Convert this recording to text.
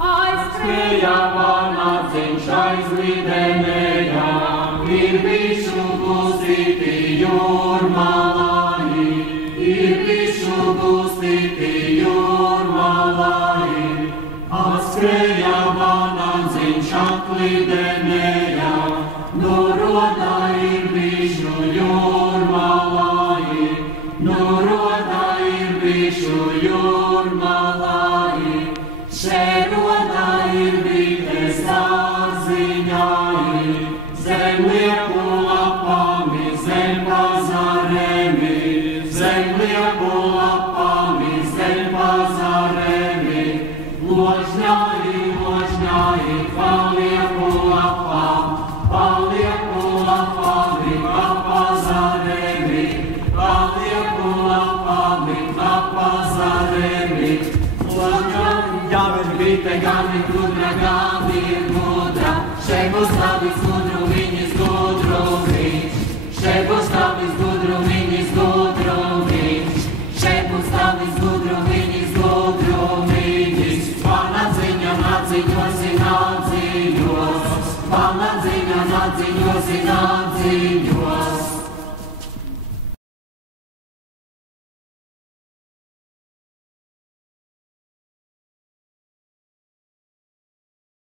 Aizskrēja vanadziņš aizlidenējā, ir bišu gustīti jūrmalai, ir bišu gustīti jūrmalai. Aizskrēja vanadziņš atlidenējā, no roda ir bišu jūrmalai, no roda ir bišu jūrmalai. Šeroda ir bites dārziņai, zem liepu lapami, zem pazaremi, zem liepu lapami, zem pazaremi. Ložņai, ložņai, pa liepu lapam, pa liepu lapami, pa pazaremi, pa liepu lapami, pa pazaremi. Gan ir bite, gan ir gudra, gan ir gudra. Šeit būs tavis gudru, viņas gudru viņš. Šeit būs tavis gudru, viņas gudru viņš. Šeit būs tavis gudru, viņas gudru viņas. Panadziņa, nadziņos, nadziņos. Panadziņa, nadziņos, nadziņos.